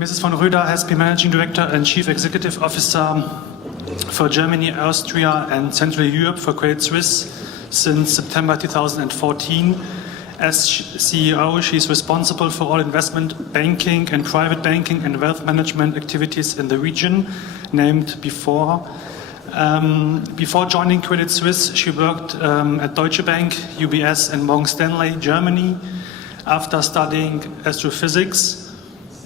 Mrs. von Roeder has been Managing Director and Chief Executive Officer for Germany, Austria and Central Europe for Credit Suisse since September 2014. As CEO, she is responsible for all investment banking and private banking and wealth management activities in the region named before. Before joining Credit Suisse, she worked at Deutsche Bank, UBS and Morgan Stanley, Germany, after studying astrophysics,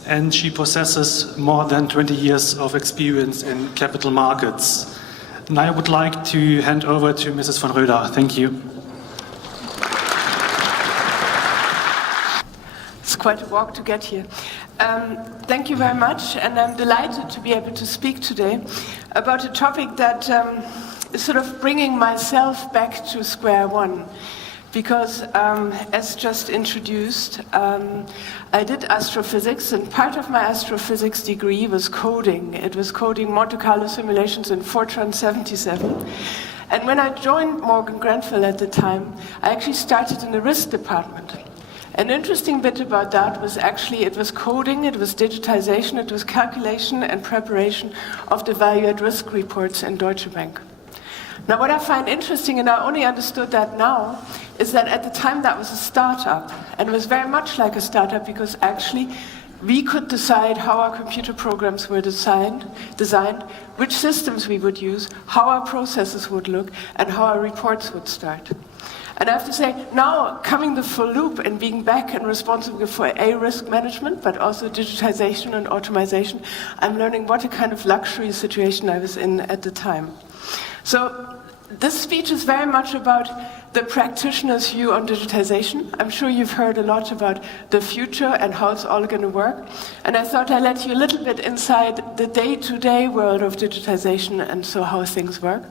and she possesses more than 20 years of experience in capital markets. And I would like to hand over to Mrs. von Roeder. Thank you. It's quite a walk to get here. Thank you very much, and I'm delighted to be able to speak today about a topic that is sort of bringing myself back to square one. Because, as just introduced, I did astrophysics, and part of my astrophysics degree was coding. It was coding Monte Carlo simulations in Fortran 77. And when I joined Morgan Grenfell at the time, I actually started in the risk department. An interesting bit about that was actually it was coding, it was digitization, it was calculation and preparation of the value at risk reports in Deutsche Bank. Now, what I find interesting, and I only understood that now, is that at the time that was a startup, and it was very much like a startup because actually we could decide how our computer programs were designed, which systems we would use, how our processes would look, and how our reports would start. And I have to say, now coming the full loop and being back and responsible for risk management, but also digitization and automation, I'm learning what a kind of luxury situation I was in at the time. So this speech is very much about the practitioner's view on digitization. I'm sure you've heard a lot about the future and how it's all going to work. And I thought I'd let you a little bit inside the day-to-day world of digitization and so how things work.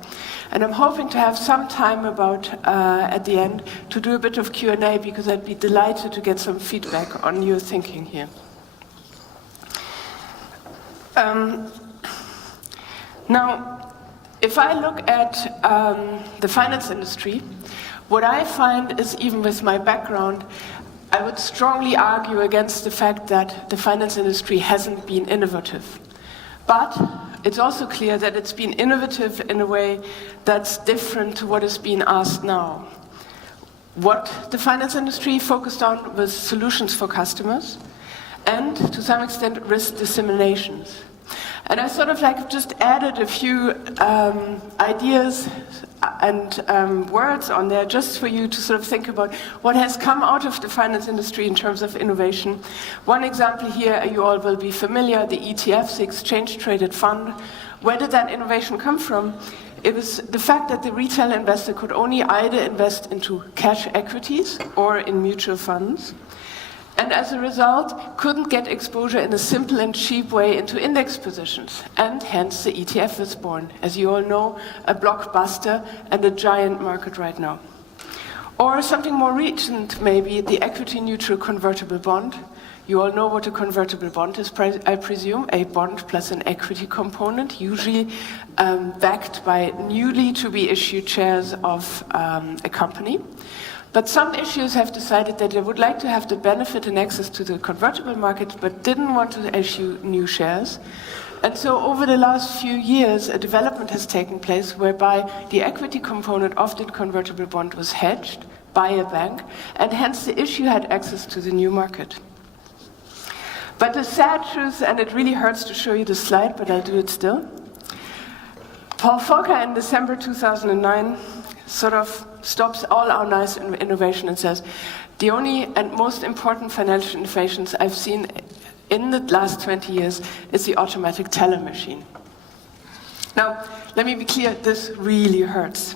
And I'm hoping to have some time at the end to do a bit of Q&A because I'd be delighted to get some feedback on your thinking here. Now, if I look at the finance industry, what I find is, even with my background, I would strongly argue against the fact that the finance industry hasn't been innovative. But it's also clear that it's been innovative in a way that's different to what is being asked now. What the finance industry focused on was solutions for customers and, to some extent, risk disseminations. And I sort of just added a few ideas and words on there just for you to sort of think about what has come out of the finance industry in terms of innovation. One example here, you all will be familiar, the ETFs, the Exchange Traded Fund. Where did that innovation come from? It was the fact that the retail investor could only either invest into cash equities or in mutual funds. And as a result, couldn't get exposure in a simple and cheap way into index positions. And hence the ETF was born. As you all know, a blockbuster and a giant market right now. Or something more recent, maybe, the equity-neutral convertible bond. You all know what a convertible bond is, I presume, a bond plus an equity component, usually backed by newly to-be issued shares of a company. But some issuers have decided that they would like to have the benefit and access to the convertible market, but didn't want to issue new shares. And so over the last few years, a development has taken place whereby the equity component of the convertible bond was hedged by a bank, and hence the issue had access to the new market. But the sad truth, and it really hurts to show you the slide, but I'll do it still. Paul Volcker in December 2009 sort of stops all our nice innovation and says, the only and most important financial innovations I've seen in the last 20 years is the automatic teller machine. Now, let me be clear, this really hurts.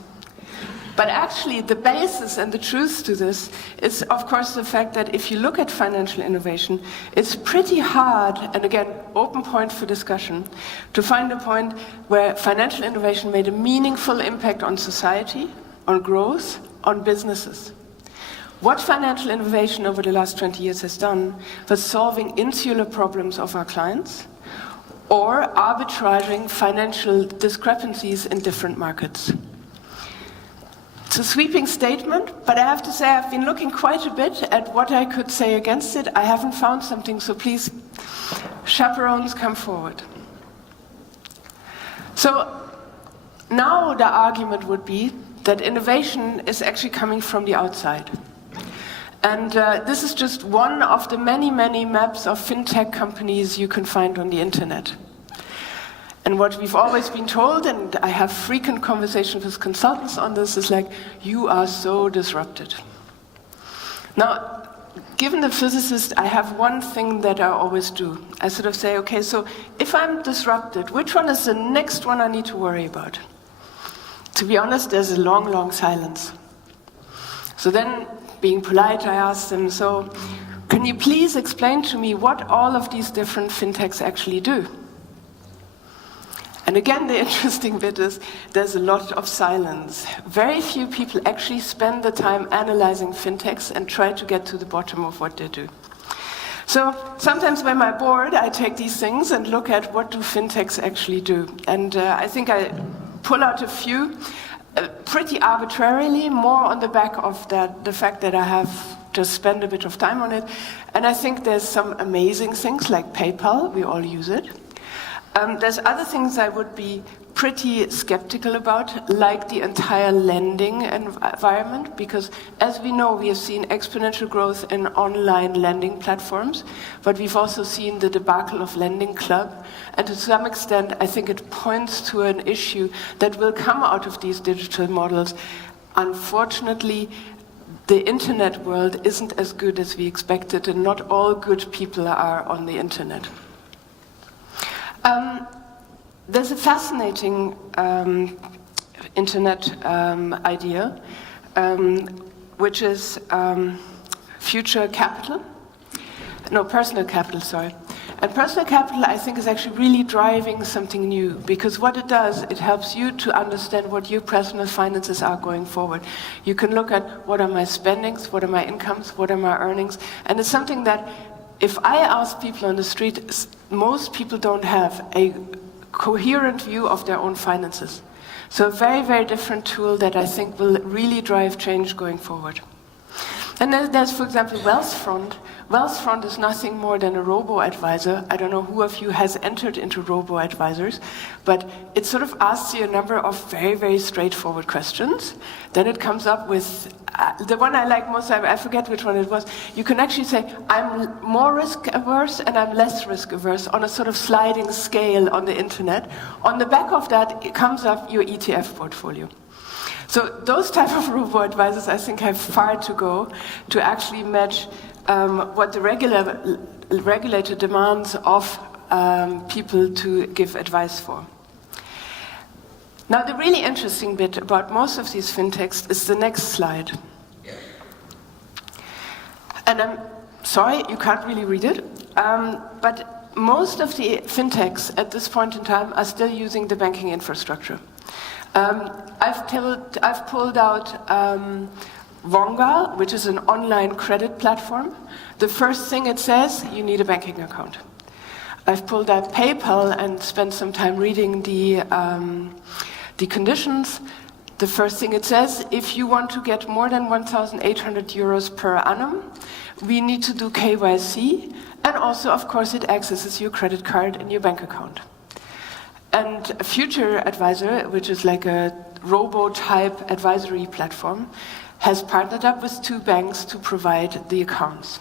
But actually, the basis and the truth to this is, of course, the fact that if you look at financial innovation, it's pretty hard, and again, open point for discussion, to find a point where financial innovation made a meaningful impact on society, on growth, on businesses. What financial innovation over the last 20 years has done was solving insular problems of our clients or arbitraging financial discrepancies in different markets. It's a sweeping statement, but I have to say I've been looking quite a bit at what I could say against it. I haven't found something, so please chaperones come forward. So now the argument would be that innovation is actually coming from the outside. And this is just one of the many, many maps of fintech companies you can find on the internet. And what we've always been told, and I have frequent conversations with consultants on this, is like, you are so disrupted. Now, given the physicist, I have one thing that I always do. I sort of say, okay, so if I'm disrupted, which one is the next one I need to worry about? To be honest, there's a long, long silence. So then, being polite, I asked them, so can you please explain to me what all of these different fintechs actually do? And again, the interesting bit is there's a lot of silence. Very few people actually spend the time analyzing fintechs and try to get to the bottom of what they do. So sometimes when I'm bored, I take these things and look at what do fintechs actually do. And I think I pull out a few, pretty arbitrarily, more on the back of the fact that I have just spent a bit of time on it. And I think there's some amazing things like PayPal, we all use it. There's other things I would be pretty skeptical about, like the entire lending environment, because as we know, we have seen exponential growth in online lending platforms, but we've also seen the debacle of Lending Club, and to some extent, I think it points to an issue that will come out of these digital models. Unfortunately, the internet world isn't as good as we expected, and not all good people are on the internet. There's a fascinating internet idea, which is future capital. No, personal capital, sorry. And personal capital, I think, is actually really driving something new, because what it does, it helps you to understand what your personal finances are going forward. You can look at what are my spendings, what are my incomes, what are my earnings, and it's something that if I ask people on the street, most people don't have a coherent view of their own finances. So a very, very different tool that I think will really drive change going forward. And then there's, for example, Wealthfront. Wealthfront is nothing more than a robo-advisor. I don't know who of you has entered into robo-advisors, but it sort of asks you a number of very, very straightforward questions. Then it comes up with, the one I like most, I forget which one it was, you can actually say, I'm more risk-averse and I'm less risk-averse on a sort of sliding scale on the internet. On the back of that, it comes up your ETF portfolio. So those type of robo-advisors, I think, have far to go to actually match what the regulator demands of people to give advice for. Now, the really interesting bit about most of these fintechs is the next slide. And I'm sorry, you can't really read it, but most of the fintechs at this point in time are still using the banking infrastructure. I've pulled out Vonga, which is an online credit platform. The first thing it says, you need a banking account. I've pulled out PayPal and spent some time reading the conditions. The first thing it says, if you want to get more than 1,800 euros per annum, we need to do KYC, and also, of course, it accesses your credit card and your bank account. And a Future Advisor, which is like a robo-type advisory platform, has partnered up with 2 banks to provide the accounts.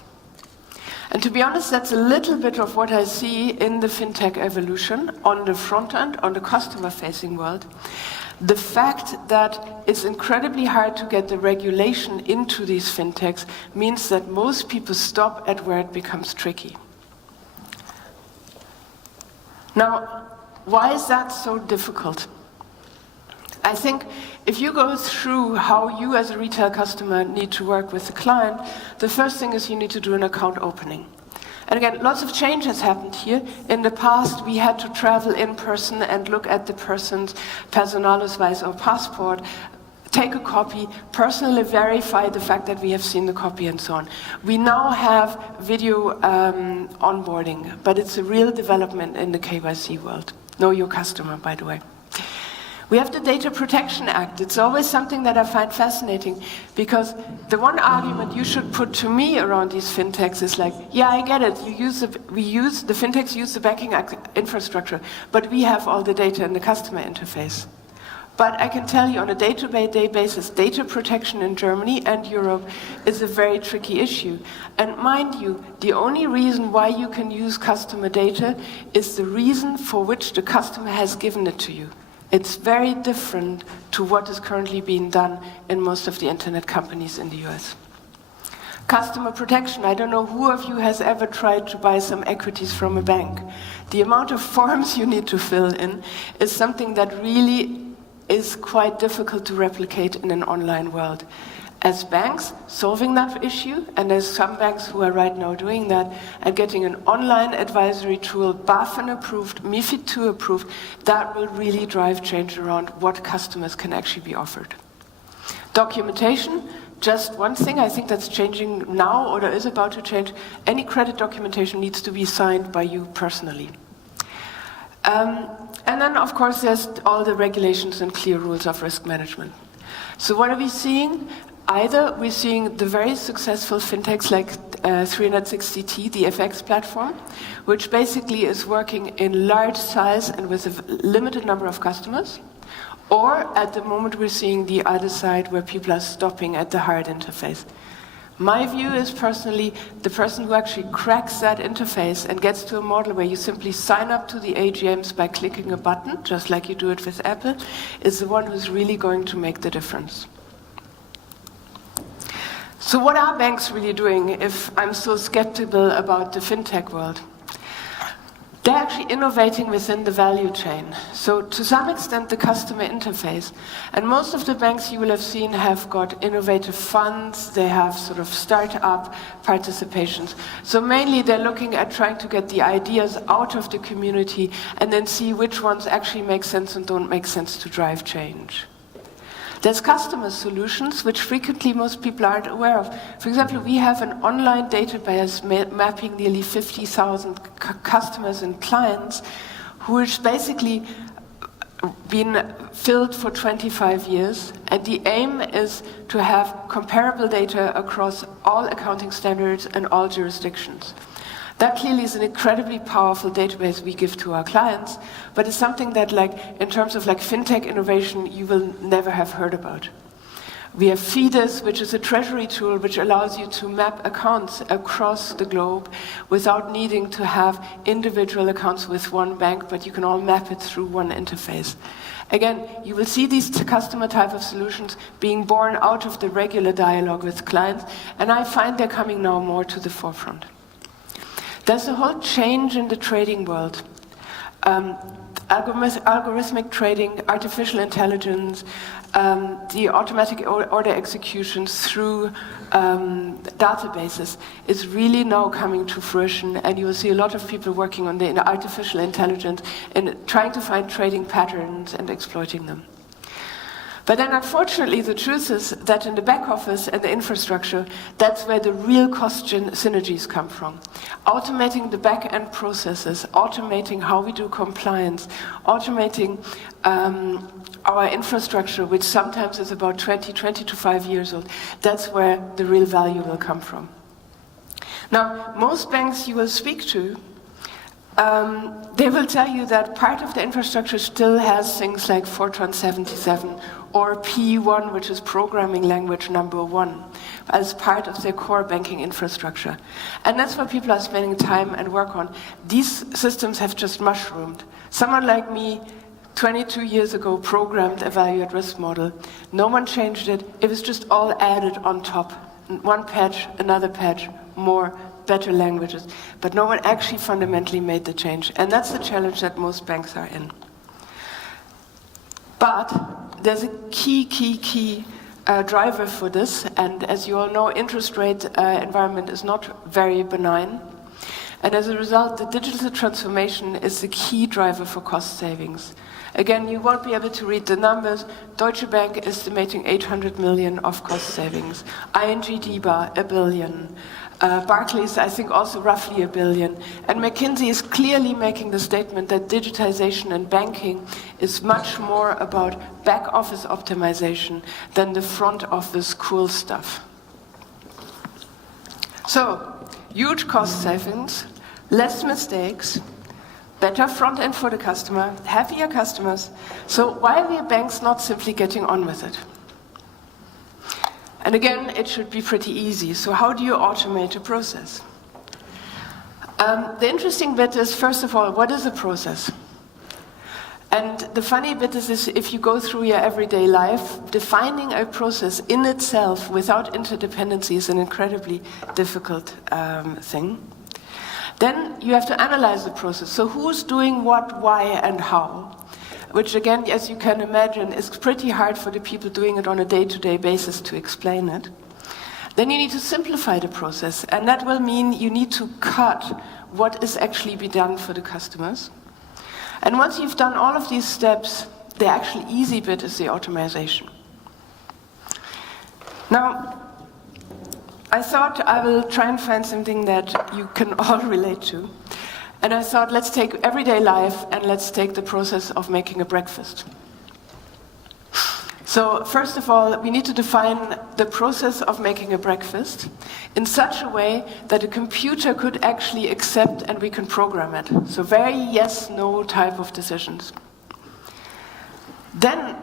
And to be honest, that's a little bit of what I see in the fintech evolution on the front end, on the customer-facing world. The fact that it's incredibly hard to get the regulation into these fintechs means that most people stop at where it becomes tricky. Now, why is that so difficult? I think if you go through how you as a retail customer need to work with the client, the first thing is you need to do an account opening. And again, lots of change has happened here. In the past, we had to travel in person and look at the person's Personalausweis or passport, take a copy, personally verify the fact that we have seen the copy and so on. We now have video onboarding, but it's a real development in the KYC world. Know your customer, by the way. We have the Data Protection Act. It's always something that I find fascinating, because the one argument you should put to me around these fintechs is like, yeah, I get it. The fintechs use the banking infrastructure, but we have all the data in the customer interface. But I can tell you on a day-to-day basis, data protection in Germany and Europe is a very tricky issue. And mind you, the only reason why you can use customer data is the reason for which the customer has given it to you. It's very different to what is currently being done in most of the internet companies in the US. Customer protection. I don't know who of you has ever tried to buy some equities from a bank. The amount of forms you need to fill in is something that really is quite difficult to replicate in an online world. As banks solving that issue, and there's some banks who are right now doing that, and getting an online advisory tool, BaFin approved, MiFID II approved, that will really drive change around what customers can actually be offered. Documentation, just one thing I think that's changing now, or is about to change. Any credit documentation needs to be signed by you personally. And then, of course, there's all the regulations and clear rules of risk management. So what are we seeing? Either we're seeing the very successful fintechs like 360T, the FX platform, which basically is working in large size and with a limited number of customers. Or at the moment we're seeing the other side where people are stopping at the hard interface. My view is personally, the person who actually cracks that interface and gets to a model where you simply sign up to the AGMs by clicking a button, just like you do it with Apple, is the one who's really going to make the difference. So what are banks really doing if I'm so skeptical about the fintech world? They're actually innovating within the value chain. So to some extent, the customer interface. And most of the banks you will have seen have got innovative funds, they have sort of start-up participations. So mainly they're looking at trying to get the ideas out of the community and then see which ones actually make sense and don't make sense to drive change. There's customer solutions, which frequently most people aren't aware of. For example, we have an online database mapping nearly 50,000 customers and clients, which basically been filled for 25 years. And the aim is to have comparable data across all accounting standards and all jurisdictions. That clearly is an incredibly powerful database we give to our clients, but it's something that, in terms of fintech innovation, you will never have heard about. We have Feeders, which is a treasury tool which allows you to map accounts across the globe without needing to have individual accounts with one bank, but you can all map it through one interface. Again, you will see these customer type of solutions being born out of the regular dialogue with clients, and I find they're coming now more to the forefront. There's a whole change in the trading world. Algorithmic trading, artificial intelligence, the automatic order executions through databases is really now coming to fruition, and you will see a lot of people working on the artificial intelligence and trying to find trading patterns and exploiting them. But then unfortunately the truth is that in the back office and the infrastructure, that's where the real cost synergies come from. Automating the back-end processes, automating how we do compliance, automating our infrastructure, which sometimes is about 25 years old, that's where the real value will come from. Now, most banks you will speak to, they will tell you that part of the infrastructure still has things like Fortran 77 or P1, which is programming language number 1, as part of their core banking infrastructure. And that's what people are spending time and work on. These systems have just mushroomed. Someone like me, 22 years ago, programmed a value at risk model. No one changed it. It was just all added on top. One patch, another patch, more, better languages. But no one actually fundamentally made the change. And that's the challenge that most banks are in. But there's a key driver for this. And as you all know, interest rate environment is not very benign. And as a result, the digital transformation is the key driver for cost savings. Again, you won't be able to read the numbers. Deutsche Bank estimating 800 million of cost savings. ING DiBa, 1 billion. Barclays, I think, also roughly 1 billion. And McKinsey is clearly making the statement that digitization in banking is much more about back office optimization than the front office cool stuff. So, huge cost savings, less mistakes, better front end for the customer, happier customers. So why are banks not simply getting on with it? And again, it should be pretty easy. So how do you automate a process? The interesting bit is, first of all, what is a process? And the funny bit is if you go through your everyday life, defining a process in itself without interdependency is an incredibly difficult thing. Then you have to analyze the process. So who's doing what, why, and how? Which again, as you can imagine, is pretty hard for the people doing it on a day-to-day basis to explain it. Then you need to simplify the process, and that will mean you need to cut what is actually be done for the customers. And once you've done all of these steps, the actually easy bit is the automation. Now, I thought I will try and find something that you can all relate to. And I thought, let's take everyday life and let's take the process of making a breakfast. So first of all, we need to define the process of making a breakfast in such a way that a computer could actually accept and we can program it. So very yes, no type of decisions. Then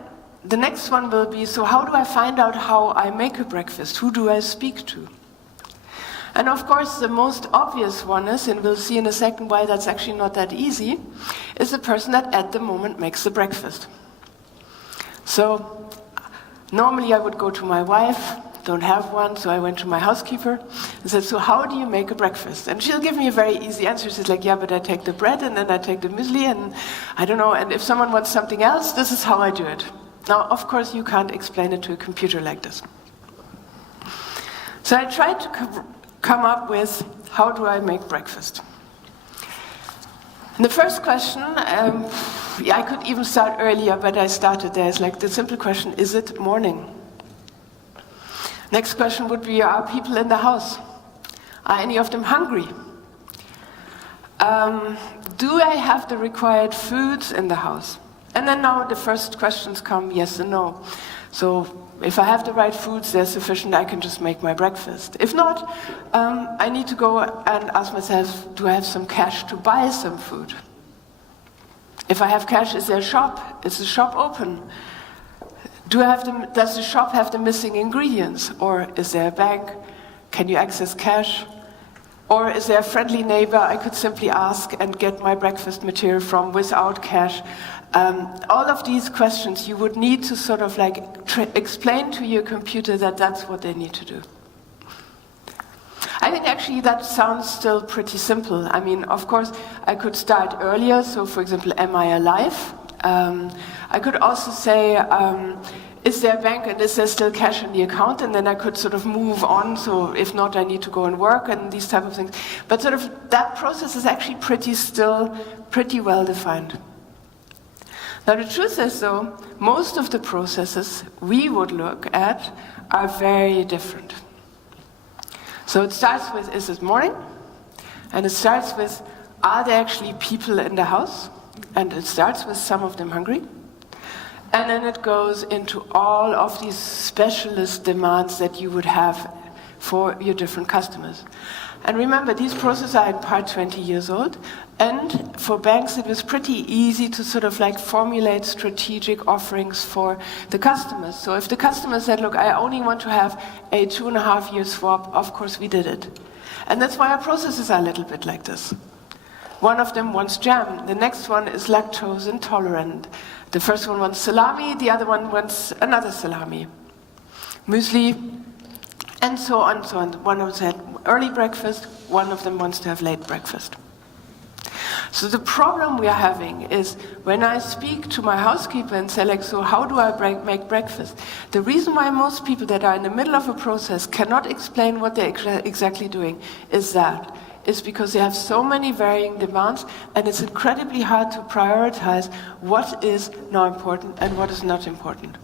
the next one will be, so how do I find out how I make a breakfast? Who do I speak to? And of course, the most obvious one is, and we'll see in a second why that's actually not that easy, is the person that at the moment makes the breakfast. So normally I would go to my wife, don't have one, so I went to my housekeeper and said, so how do you make a breakfast? And she'll give me a very easy answer. She's like, yeah, but I take the bread and then I take the muesli and I don't know, and if someone wants something else, this is how I do it. Now, of course, you can't explain it to a computer like this. So I tried to come up with, how do I make breakfast? And the first question, I could even start earlier, but I started there. It's like the simple question, is it morning? Next question would be, are people in the house? Are any of them hungry? Do I have the required foods in the house? And then now the first questions come, yes and no. So if I have the right foods, they're sufficient, I can just make my breakfast. If not, I need to go and ask myself, do I have some cash to buy some food? If I have cash, is there a shop? Is the shop open? Does the shop have the missing ingredients? Or is there a bank? Can you access cash? Or is there a friendly neighbor I could simply ask and get my breakfast material from without cash? All of these questions you would need to sort of like explain to your computer that that's what they need to do. I think actually that sounds still pretty simple. I mean, of course, I could start earlier. So for example, am I alive? I could also say, is there a bank and is there still cash in the account? And then I could sort of move on. So if not, I need to go and work and these type of things. But sort of that process is actually pretty well defined. Now the truth is though, most of the processes we would look at are very different. So it starts with, is it morning? And it starts with, are there actually people in the house? And it starts with some of them hungry. And then it goes into all of these specialist demands that you would have for your different customers. And remember, these processes are in part 20 years old. And for banks, it was pretty easy to sort of like formulate strategic offerings for the customers. So if the customer said, look, I only want to have a 2.5-year swap, of course we did it. And that's why our processes are a little bit like this. One of them wants jam. The next one is lactose intolerant. The first one wants salami. The other one wants another salami. Muesli, and so on, so on. One of them had early breakfast. One of them wants to have late breakfast. So the problem we are having is when I speak to my housekeeper and say, like, so how do I make breakfast? The reason why most people that are in the middle of a process cannot explain what they're exactly doing is because they have so many varying demands, and it's incredibly hard to prioritize what is now important and what is not important.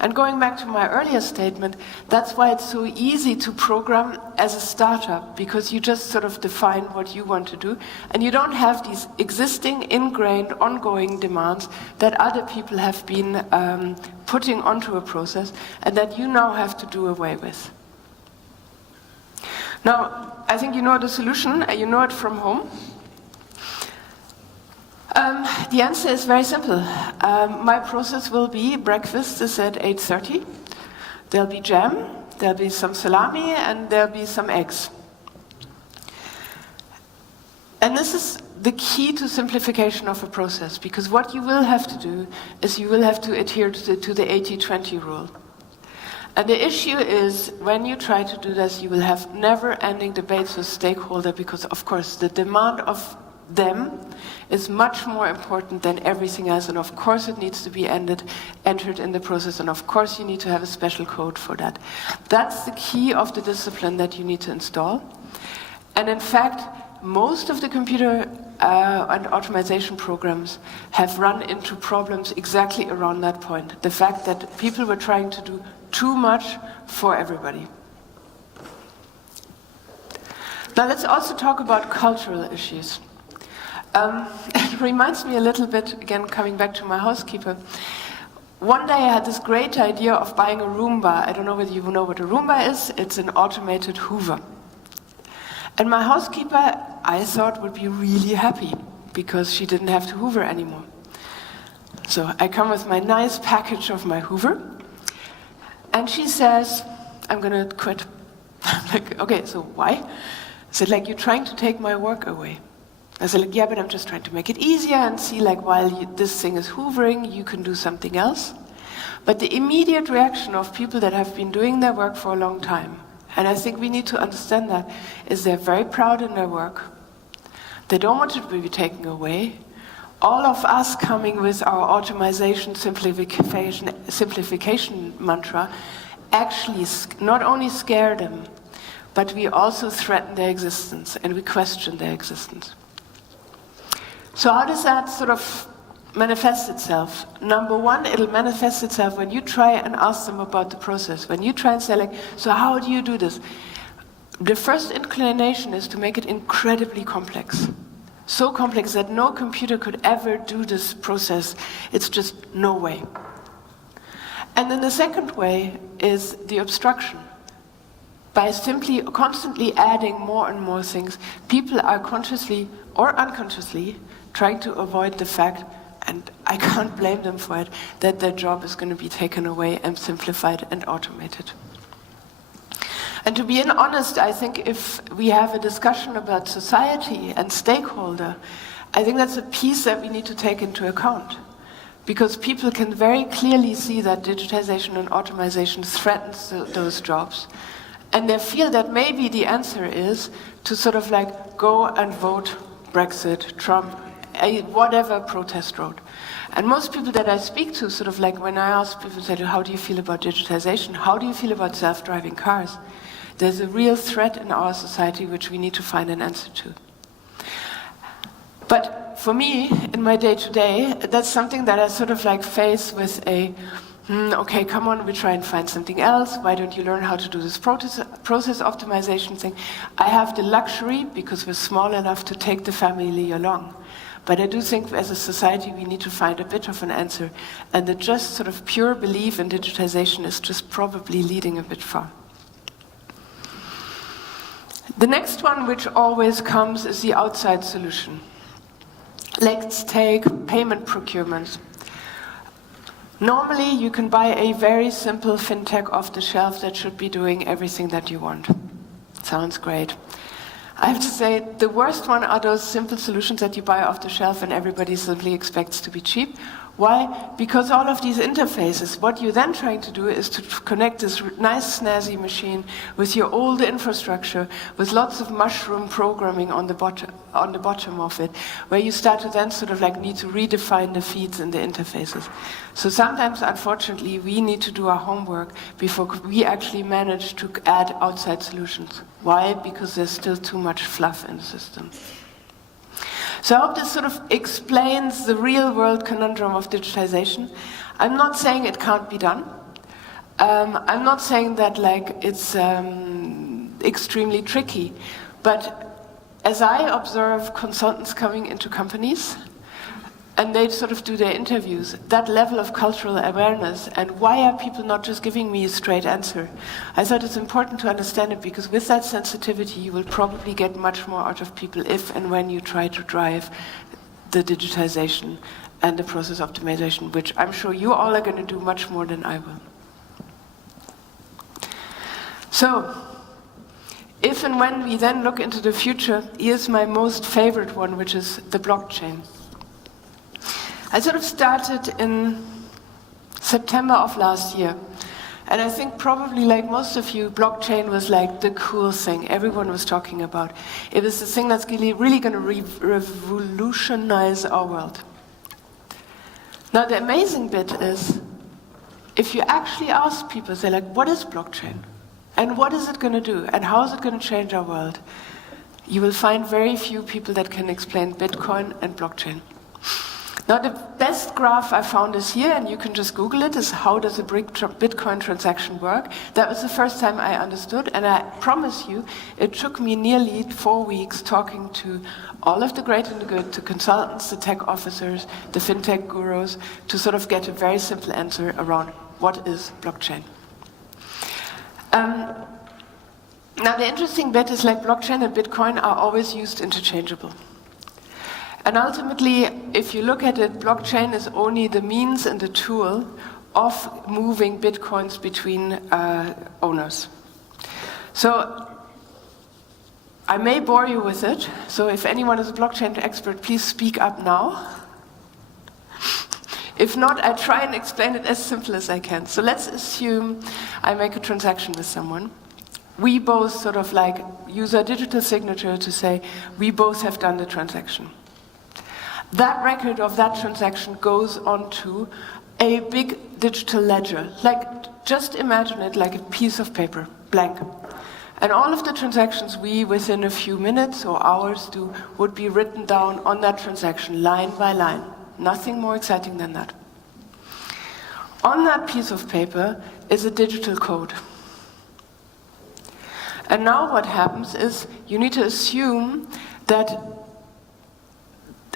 And going back to my earlier statement, that's why it's so easy to program as a startup, because you just sort of define what you want to do, and you don't have these existing, ingrained, ongoing demands that other people have been putting onto a process, and that you now have to do away with. Now, I think you know the solution, you know it from home. The answer is very simple. My process will be breakfast is at 8:30. There'll be jam, there'll be some salami, and there'll be some eggs. And this is the key to simplification of a process, because what you will have to do is you will have to adhere to the 80-20 rule. And the issue is, when you try to do this, you will have never-ending debates with stakeholders, because, of course, the demand of them is much more important than everything else, and of course it needs to be entered in the process, and of course you need to have a special code for that. That's the key of the discipline that you need to install. And in fact, most of the computer and automation programs have run into problems exactly around that point. The fact that people were trying to do too much for everybody. Now let's also talk about cultural issues. It reminds me a little bit, again, coming back to my housekeeper. One day I had this great idea of buying a Roomba. I don't know whether you know what a Roomba is. It's an automated Hoover. And my housekeeper, I thought, would be really happy because she didn't have to Hoover anymore. So I come with my nice package of my Hoover, and she says, I'm going to quit. I'm like, okay, so why? I said, like, you're trying to take my work away. I said, like, yeah, but I'm just trying to make it easier and see, like, while this thing is hoovering, you can do something else. But the immediate reaction of people that have been doing their work for a long time, and I think we need to understand that, is they're very proud in their work. They don't want it to be taken away. All of us coming with our automation simplification mantra actually not only scare them, but we also threaten their existence, and we question their existence. So how does that sort of manifest itself? Number one, it'll manifest itself when you try and ask them about the process. When you try and say, like, so how do you do this? The first inclination is to make it incredibly complex. So complex that no computer could ever do this process. It's just no way. And then the second way is the obstruction. By simply constantly adding more and more things, people are consciously or unconsciously trying to avoid the fact, and I can't blame them for it, that their job is going to be taken away and simplified and automated. And to be honest, I think if we have a discussion about society and stakeholder, I think that's a piece that we need to take into account. Because people can very clearly see that digitization and automation threatens those jobs. And they feel that maybe the answer is to sort of like go and vote Brexit, Trump, whatever protest road. And most people that I speak to, sort of like when I ask people, say, how do you feel about digitization? How do you feel about self-driving cars? There's a real threat in our society which we need to find an answer to. But for me, in my day-to-day, that's something that I sort of like face with a, okay, come on, we try and find something else. Why don't you learn how to do this process optimization thing? I have the luxury, because we're small enough, to take the family along. But I do think as a society we need to find a bit of an answer. And the just sort of pure belief in digitization is just probably leading a bit far. The next one, which always comes, is the outside solution. Let's take payment procurements. Normally, you can buy a very simple fintech off the shelf that should be doing everything that you want. Sounds great. I have to say, the worst one are those simple solutions that you buy off the shelf and everybody simply expects to be cheap. Why? Because all of these interfaces, what you're then trying to do is to connect this nice snazzy machine with your old infrastructure, with lots of mushroom programming on the bottom of it, where you start to then sort of like need to redefine the feeds and the interfaces. So sometimes, unfortunately, we need to do our homework before we actually manage to add outside solutions. Why? Because there's still too much fluff in the system. So I hope this sort of explains the real-world conundrum of digitization. I'm not saying it can't be done. I'm not saying that like it's extremely tricky, but as I observe consultants coming into companies, and they sort of do their interviews, that level of cultural awareness, and why are people not just giving me a straight answer? I thought it's important to understand it, because with that sensitivity, you will probably get much more out of people if and when you try to drive the digitization and the process optimization, which I'm sure you all are going to do much more than I will. So, if and when we then look into the future, here's my most favorite one, which is the blockchain. I sort of started in September of last year. And I think probably like most of you, blockchain was like the cool thing everyone was talking about. It was the thing that's really going to revolutionize our world. Now the amazing bit is, if you actually ask people, they're like, what is blockchain? And what is it going to do? And how is it going to change our world? You will find very few people that can explain Bitcoin and blockchain. Now, the best graph I found is here, and you can just Google it, is how does a Bitcoin transaction work? That was the first time I understood, and I promise you, it took me nearly 4 weeks talking to all of the great and the good, to consultants, the tech officers, the fintech gurus, to sort of get a very simple answer around what is blockchain. Now, the interesting bit is like blockchain and Bitcoin are always used interchangeable. And ultimately, if you look at it, blockchain is only the means and the tool of moving bitcoins between owners. So I may bore you with it, so if anyone is a blockchain expert, please speak up now. If not, I try and explain it as simple as I can. So let's assume I make a transaction with someone. We both sort of like use our digital signature to say we both have done the transaction. That record of that transaction goes onto a big digital ledger. Like, just imagine it like a piece of paper, blank. And all of the transactions we, within a few minutes or hours, do would be written down on that transaction, line by line. Nothing more exciting than that. On that piece of paper is a digital code. And now what happens is you need to assume that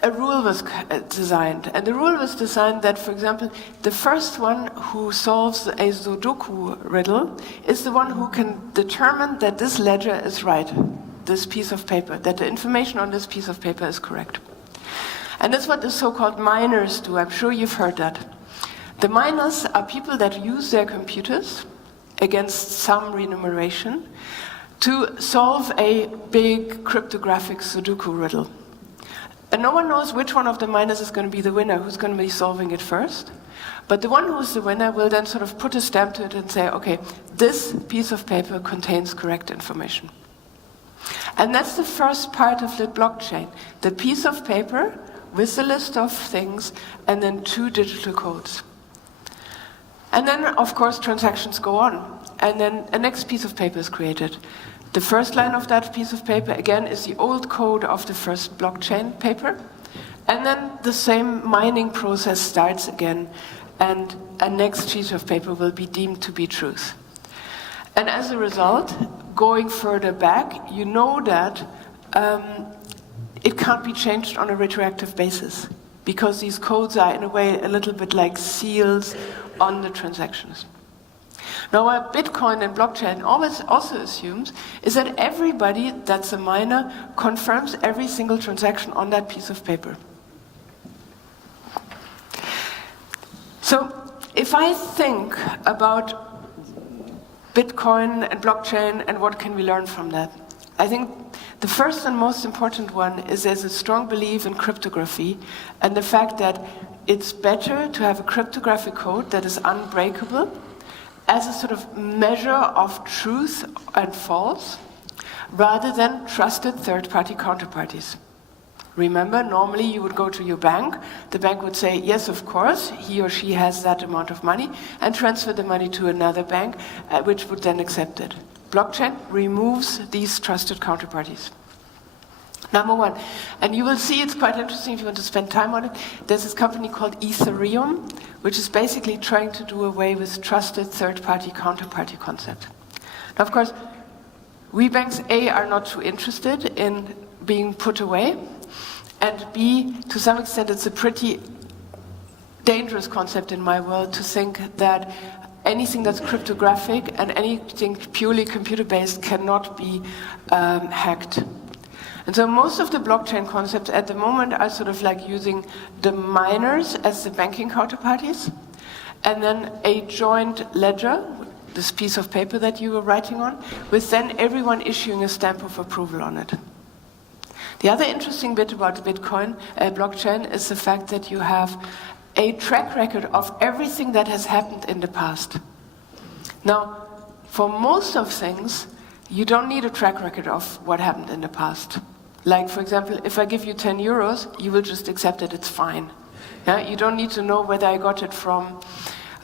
a rule was designed. And the rule was designed that, for example, the first one who solves a Sudoku riddle is the one who can determine that this ledger is right, this piece of paper, that the information on this piece of paper is correct. And that's what the so-called miners do. I'm sure you've heard that. The miners are people that use their computers against some remuneration to solve a big cryptographic Sudoku riddle. And no one knows which one of the miners is going to be the winner, who's going to be solving it first. But the one who's the winner will then sort of put a stamp to it and say, okay, this piece of paper contains correct information. And that's the first part of the blockchain. The piece of paper with a list of things and then 2 digital codes. And then, of course, transactions go on. And then a next piece of paper is created. The first line of that piece of paper, again, is the old code of the first blockchain paper. And then the same mining process starts again, and a next sheet of paper will be deemed to be truth. And as a result, going further back, you know that it can't be changed on a retroactive basis, because these codes are, in a way, a little bit like seals on the transactions. Now, what Bitcoin and blockchain always also assumes is that everybody that's a miner confirms every single transaction on that piece of paper. So, if I think about Bitcoin and blockchain and what can we learn from that, I think the first and most important one is there's a strong belief in cryptography and the fact that it's better to have a cryptographic code that is unbreakable as a sort of measure of truth and false, rather than trusted third-party counterparties. Remember, normally you would go to your bank, the bank would say, yes, of course, he or she has that amount of money, and transfer the money to another bank, which would then accept it. Blockchain removes these trusted counterparties. Number one, and you will see it's quite interesting if you want to spend time on it, there's this company called Ethereum, which is basically trying to do away with trusted third-party counterparty concept. Now, of course, we banks, A, are not too interested in being put away, and B, to some extent, it's a pretty dangerous concept in my world to think that anything that's cryptographic and anything purely computer-based cannot be hacked. And so most of the blockchain concepts at the moment are sort of like using the miners as the banking counterparties, and then a joint ledger, this piece of paper that you were writing on, with then everyone issuing a stamp of approval on it. The other interesting bit about Bitcoin blockchain is the fact that you have a track record of everything that has happened in the past. Now, for most of things, you don't need a track record of what happened in the past. Like, for example, if I give you 10 euros, you will just accept it, it's fine. Yeah? You don't need to know whether I got it from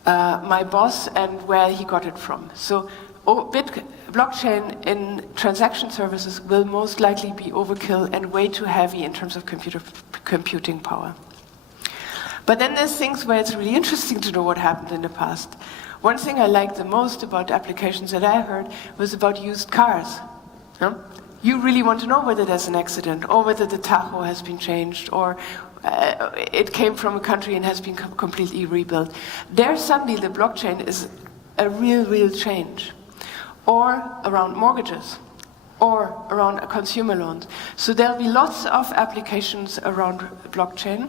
my boss and where he got it from. So blockchain in transaction services will most likely be overkill and way too heavy in terms of computing power. But then there's things where it's really interesting to know what happened in the past. One thing I liked the most about applications that I heard was about used cars. You really want to know whether there's an accident, or whether the tacho has been changed, or it came from a country and has been completely rebuilt. There suddenly the blockchain is a real change. Or around mortgages, or around consumer loans. So there'll be lots of applications around blockchain,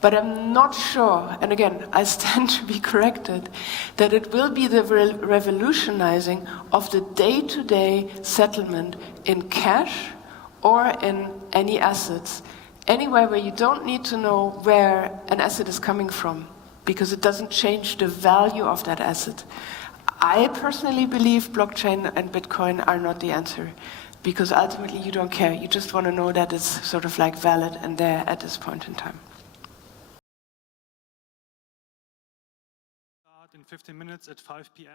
but I'm not sure, and again, I stand to be corrected, that it will be the revolutionizing of the day-to-day settlement in cash or in any assets, anywhere where you don't need to know where an asset is coming from, because it doesn't change the value of that asset. I personally believe blockchain and Bitcoin are not the answer, because ultimately you don't care. You just want to know that it's sort of like valid and there at this point in time. In 15 minutes at 5 p.m.